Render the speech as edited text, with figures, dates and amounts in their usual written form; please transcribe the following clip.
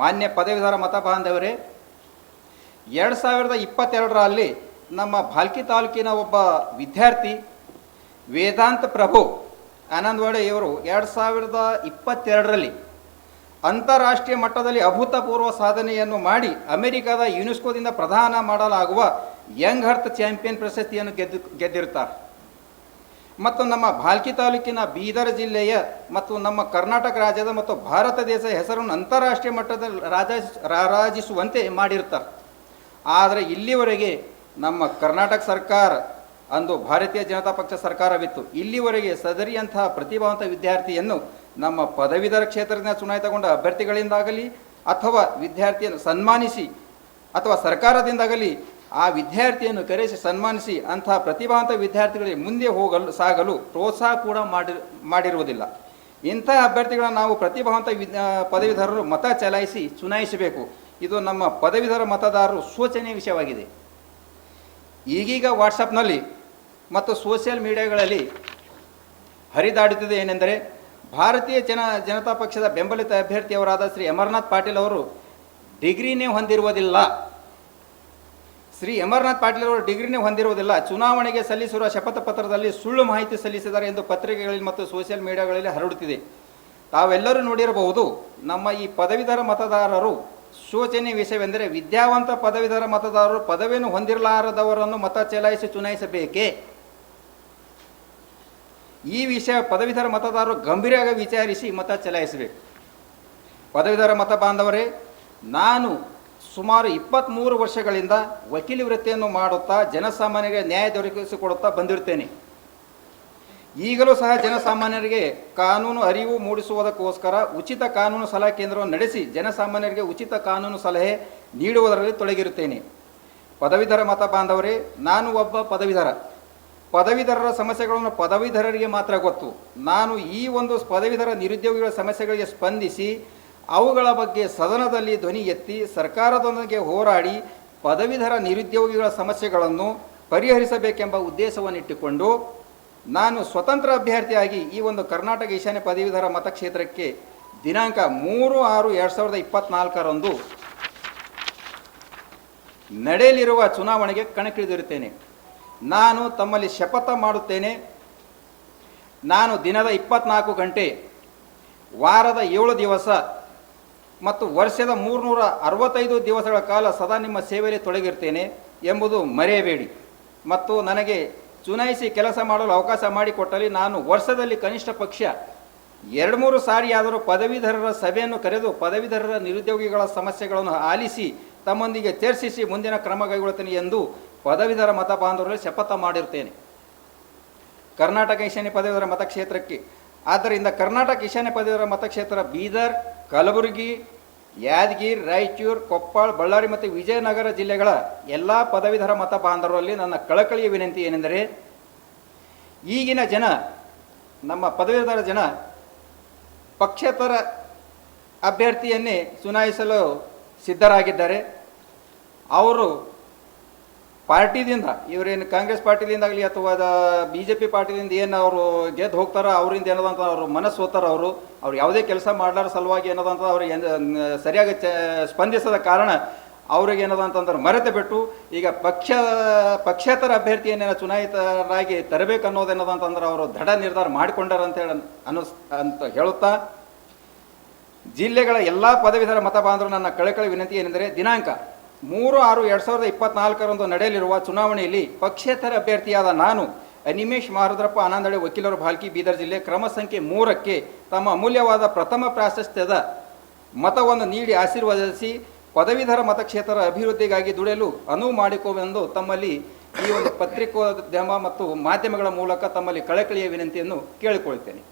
ಮಾನ್ಯ ಪದವೀಧರ ಮತ ಬಾಂಧವರೇ, 2022ರಲ್ಲಿ ನಮ್ಮ ಭಾಲ್ಕಿ ತಾಲೂಕಿನ ಒಬ್ಬ ವಿದ್ಯಾರ್ಥಿ ವೇದಾಂತ ಪ್ರಭು ಆನಂದವಾಡೆ ಇವರು 2022ರಲ್ಲಿ ಅಂತಾರಾಷ್ಟ್ರೀಯ ಮಟ್ಟದಲ್ಲಿ ಅಭೂತಪೂರ್ವ ಸಾಧನೆಯನ್ನು ಮಾಡಿ ಅಮೆರಿಕದ ಯುನೆಸ್ಕೋದಿಂದ ಪ್ರದಾನ ಮಾಡಲಾಗುವ ಯಂಗ್ ಅರ್ತ್ ಚಾಂಪಿಯನ್ ಪ್ರಶಸ್ತಿಯನ್ನು ಗೆದ್ದಿರುತ್ತಾರೆ. ಮತ್ತು ನಮ್ಮ ಭಾಲ್ಕಿ ತಾಲೂಕಿನ ಬೀದರ್ ಜಿಲ್ಲೆಯ ಮತ್ತು ನಮ್ಮ ಕರ್ನಾಟಕ ರಾಜ್ಯದ ಮತ್ತು ಭಾರತ ದೇಶದ ಹೆಸರನ್ನು ಅಂತಾರಾಷ್ಟ್ರೀಯ ಮಟ್ಟದಲ್ಲಿ ರಾರಾಜಿಸುವಂತೆ ಮಾಡಿರ್ತಾರೆ. ಆದರೆ ಇಲ್ಲಿವರೆಗೆ ನಮ್ಮ ಕರ್ನಾಟಕ ಸರ್ಕಾರ, ಅಂದು ಭಾರತೀಯ ಜನತಾ ಪಕ್ಷ ಸರ್ಕಾರವಿತ್ತು, ಇಲ್ಲಿವರೆಗೆ ಸದರಿಯಂತಹ ಪ್ರತಿಭಾವಂತ ವಿದ್ಯಾರ್ಥಿಯನ್ನು ನಮ್ಮ ಪದವೀಧರ ಕ್ಷೇತ್ರದಿಂದ ಚುನಾಯಿತಗೊಂಡ ಅಭ್ಯರ್ಥಿಗಳಿಂದಾಗಲಿ ಅಥವಾ ವಿದ್ಯಾರ್ಥಿಯನ್ನು ಸನ್ಮಾನಿಸಿ ಅಥವಾ ಸರ್ಕಾರದಿಂದಾಗಲಿ ಆ ವಿದ್ಯಾರ್ಥಿಯನ್ನು ಕರೆಸಿ ಸನ್ಮಾನಿಸಿ ಅಂತಹ ಪ್ರತಿಭಾವಂತ ವಿದ್ಯಾರ್ಥಿಗಳಿಗೆ ಮುಂದೆ ಸಾಗಲು ಪ್ರೋತ್ಸಾಹ ಕೂಡ ಮಾಡಿರುವುದಿಲ್ಲ. ಇಂತಹ ಅಭ್ಯರ್ಥಿಗಳನ್ನು ನಾವು ಪ್ರತಿಭಾವಂತ ಪದವೀಧರರು ಮತ ಚಲಾಯಿಸಿ ಚುನಾಯಿಸಬೇಕು. ಇದು ನಮ್ಮ ಪದವೀಧರ ಮತದಾರರು ಶೋಚನೀಯ ವಿಷಯವಾಗಿದೆ. ಈಗೀಗ ವಾಟ್ಸಪ್ನಲ್ಲಿ ಮತ್ತು ಸೋಷಿಯಲ್ ಮೀಡಿಯಾಗಳಲ್ಲಿ ಹರಿದಾಡುತ್ತಿದೆ ಏನೆಂದರೆ, ಭಾರತೀಯ ಜನತಾ ಪಕ್ಷದ ಬೆಂಬಲಿತ ಅಭ್ಯರ್ಥಿಯವರಾದ ಶ್ರೀ ಅಮರನಾಥ್ ಪಾಟೀಲ್ ಅವರು ಡಿಗ್ರಿನೇ ಹೊಂದಿರುವುದಿಲ್ಲ. ಶ್ರೀ ಅಮರನಾಥ್ ಪಾಟೀಲ್ ಅವರು ಡಿಗ್ರಿನೇ ಹೊಂದಿರುವುದಿಲ್ಲ, ಚುನಾವಣೆಗೆ ಸಲ್ಲಿಸಿರುವ ಶಪಥ ಪತ್ರದಲ್ಲಿ ಸುಳ್ಳು ಮಾಹಿತಿ ಸಲ್ಲಿಸಿದ್ದಾರೆ ಎಂದು ಪತ್ರಿಕೆಗಳಲ್ಲಿ ಮತ್ತು ಸೋಷಿಯಲ್ ಮೀಡಿಯಾಗಳಲ್ಲಿ ಹರಡುತ್ತಿದೆ. ತಾವೆಲ್ಲರೂ ನೋಡಿರಬಹುದು. ನಮ್ಮ ಈ ಪದವೀಧರ ಮತದಾರರು ಶೋಚನೀಯ ವಿಷಯವೆಂದರೆ, ವಿದ್ಯಾವಂತ ಪದವೀಧರ ಮತದಾರರು ಪದವಿಯನ್ನು ಹೊಂದಿರಲಾರದವರನ್ನು ಮತ ಚಲಾಯಿಸಿ ಚುನಾಯಿಸಬೇಕೇ? ಈ ವಿಷಯ ಪದವೀಧರ ಮತದಾರರು ಗಂಭೀರವಾಗಿ ವಿಚಾರಿಸಿ ಮತ ಚಲಾಯಿಸಬೇಕು. ಪದವೀಧರ ಮತ ಬಾಂಧವರೇ, ನಾನು ಸುಮಾರು 23 ವರ್ಷಗಳಿಂದ ವಕೀಲಿ ವೃತ್ತಿಯನ್ನು ಮಾಡುತ್ತಾ ಜನಸಾಮಾನ್ಯರಿಗೆ ನ್ಯಾಯ ದೊರಕಿಸಿಕೊಡುತ್ತಾ ಬಂದಿರುತ್ತೇನೆ. ಈಗಲೂ ಸಹ ಜನಸಾಮಾನ್ಯರಿಗೆ ಕಾನೂನು ಅರಿವು ಮೂಡಿಸುವುದಕ್ಕೋಸ್ಕರ ಉಚಿತ ಕಾನೂನು ಸಲಹಾ ಕೇಂದ್ರವನ್ನು ನಡೆಸಿ ಜನಸಾಮಾನ್ಯರಿಗೆ ಉಚಿತ ಕಾನೂನು ಸಲಹೆ ನೀಡುವುದರಲ್ಲಿ ತೊಡಗಿರುತ್ತೇನೆ. ಪದವೀಧರ ಮತ ಬಾಂಧವರೇ, ನಾನು ಒಬ್ಬ ಪದವೀಧರರ ಸಮಸ್ಯೆಗಳನ್ನು ಪದವೀಧರರಿಗೆ ಮಾತ್ರ ಗೊತ್ತು. ನಾನು ಈ ಒಂದು ಪದವೀಧರ ನಿರುದ್ಯೋಗಿಗಳ ಸಮಸ್ಯೆಗಳಿಗೆ ಸ್ಪಂದಿಸಿ ಅವುಗಳ ಬಗ್ಗೆ ಸದನದಲ್ಲಿ ಧ್ವನಿ ಎತ್ತಿ ಸರ್ಕಾರದೊಂದಿಗೆ ಹೋರಾಡಿ ಪದವೀಧರ ನಿರುದ್ಯೋಗಿಗಳ ಸಮಸ್ಯೆಗಳನ್ನು ಪರಿಹರಿಸಬೇಕೆಂಬ ಉದ್ದೇಶವನ್ನಿಟ್ಟುಕೊಂಡು ನಾನು ಸ್ವತಂತ್ರ ಅಭ್ಯರ್ಥಿಯಾಗಿ ಈ ಒಂದು ಕರ್ನಾಟಕ ಈಶಾನ್ಯ ಪದವೀಧರ ಮತಕ್ಷೇತ್ರಕ್ಕೆ ದಿನಾಂಕ 3/6/2024 ನಡೆಯಲಿರುವ ಚುನಾವಣೆಗೆ ಕಣಕ್ಕಿಳಿದಿರುತ್ತೇನೆ. ನಾನು ತಮ್ಮಲ್ಲಿ ಶಪಥ ಮಾಡುತ್ತೇನೆ, ನಾನು ದಿನದ 24 ಗಂಟೆ, ವಾರದ 7 ದಿವಸ ಮತ್ತು ವರ್ಷದ 365 ದಿವಸಗಳ ಕಾಲ ಸದಾ ನಿಮ್ಮ ಸೇವೆಯಲ್ಲಿ ತೊಡಗಿರ್ತೇನೆ ಎಂಬುದು ಮರೆಯಬೇಡಿ. ಮತ್ತು ನನಗೆ ಚುನಾಯಿಸಿ ಕೆಲಸ ಮಾಡಲು ಅವಕಾಶ ಮಾಡಿಕೊಟ್ಟಲ್ಲಿ ನಾನು ವರ್ಷದಲ್ಲಿ ಕನಿಷ್ಠ ಪಕ್ಷ 2-3 ಸಾರಿಯಾದರೂ ಪದವೀಧರರ ಸಭೆಯನ್ನು ಕರೆದು ಪದವೀಧರರ ನಿರುದ್ಯೋಗಿಗಳ ಸಮಸ್ಯೆಗಳನ್ನು ಆಲಿಸಿ ತಮ್ಮೊಂದಿಗೆ ಚರ್ಚಿಸಿ ಮುಂದಿನ ಕ್ರಮ ಕೈಗೊಳ್ಳುತ್ತೇನೆ ಎಂದು ಪದವೀಧರ ಮತ ಬಾಂಧವರಲ್ಲಿ ಶಪಥ ಮಾಡಿರುತ್ತೇನೆ. ಕರ್ನಾಟಕ ಈಶಾನ್ಯ ಪದವೀಧರ ಮತಕ್ಷೇತ್ರಕ್ಕೆ ಆದ್ದರಿಂದ ಕರ್ನಾಟಕ ಈಶಾನ್ಯ ಪದವೀಧರ ಮತಕ್ಷೇತ್ರ ಬೀದರ್, ಕಲಬುರಗಿ, ಯಾದಗಿರಿ, ರಾಯಚೂರು, ಕೊಪ್ಪಳ, ಬಳ್ಳಾರಿ ಮತ್ತು ವಿಜಯನಗರ ಜಿಲ್ಲೆಗಳ ಎಲ್ಲ ಪದವೀಧರ ಮತ ಬಾಂಧವರಲ್ಲಿ ನನ್ನ ಕಳಕಳಿಯ ವಿನಂತಿ ಏನೆಂದರೆ, ಈಗಿನ ಜನ, ನಮ್ಮ ಪದವೀಧರ ಜನ ಪಕ್ಷೇತರ ಅಭ್ಯರ್ಥಿಯನ್ನೇ ಚುನಾಯಿಸಲು ಸಿದ್ಧರಾಗಿದ್ದಾರೆ. ಅವರು ಪಾರ್ಟಿದಿಂದ, ಇವರೇನು ಕಾಂಗ್ರೆಸ್ ಪಾರ್ಟಿದಿಂದಾಗಲಿ ಅಥವಾ BJP ಪಾರ್ಟಿದಿಂದ ಏನು ಅವರು ಗೆದ್ದು ಹೋಗ್ತಾರೋ ಅವರಿಂದ ಏನದಂತ ಅವರು ಮನಸ್ಸು ಹೋಗ್ತಾರೋ ಅವ್ರು ಯಾವುದೇ ಕೆಲಸ ಮಾಡಲಾರ ಸಲುವಾಗಿ ಏನದಂತ ಅವ್ರಿಗೆ ಸರಿಯಾಗಿ ಸ್ಪಂದಿಸದ ಕಾರಣ ಅವ್ರಿಗೆ ಏನದಂತಂದ್ರೆ ಮರೆತು ಬಿಟ್ಟು ಈಗ ಪಕ್ಷೇತರ ಅಭ್ಯರ್ಥಿಯನ್ನೇನೋ ಚುನಾಯಿತರಾಗಿ ತರಬೇಕು ಅನ್ನೋದೇನದಂತಂದ್ರೆ ಅವರು ದೃಢ ನಿರ್ಧಾರ ಮಾಡಿಕೊಂಡಾರ ಅಂತೇಳಿ ಅಂತ ಹೇಳುತ್ತಾ, ಜಿಲ್ಲೆಗಳ ಎಲ್ಲ ಪದವೀಧರ ಮತ ಬಾಂಧವರು ನನ್ನ ಕಳಕಳಿ ವಿನಂತಿ ಏನೆಂದರೆ, ದಿನಾಂಕ 3/6/2024 ನಡೆಯಲಿರುವ ಚುನಾವಣೆಯಲ್ಲಿ ಪಕ್ಷೇತರ ಅಭ್ಯರ್ಥಿಯಾದ ನಾನು ಅನಿಮೇಶ್ ಮಹಾರುದ್ರಪ್ಪ ಆನಂದಳೆ, ವಕೀಲರು, ಭಾಲ್ಕಿ, ಬೀದರ್ ಜಿಲ್ಲೆ, ಕ್ರಮ ಸಂಖ್ಯೆ 3ಕ್ಕೆ ತಮ್ಮ ಅಮೂಲ್ಯವಾದ ಪ್ರಥಮ ಪ್ರಾಶಸ್ತ್ಯದ ಮತವನ್ನು ನೀಡಿ ಆಶೀರ್ವದಿಸಿ ಪದವೀಧರ ಮತಕ್ಷೇತ್ರ ಅಭಿವೃದ್ಧಿಗಾಗಿ ದುಡಿಯಲು ಅನುವು ಮಾಡಿಕೊವೆಂದು ತಮ್ಮಲ್ಲಿ ಈ ಒಂದು ಪತ್ರಿಕೋದ್ಯಮ ಮತ್ತು ಮಾಧ್ಯಮಗಳ ಮೂಲಕ ತಮ್ಮಲ್ಲಿ ಕಳಕಳಿಯ ವಿನಂತಿಯನ್ನು ಕೇಳಿಕೊಳ್ಳುತ್ತೇನೆ.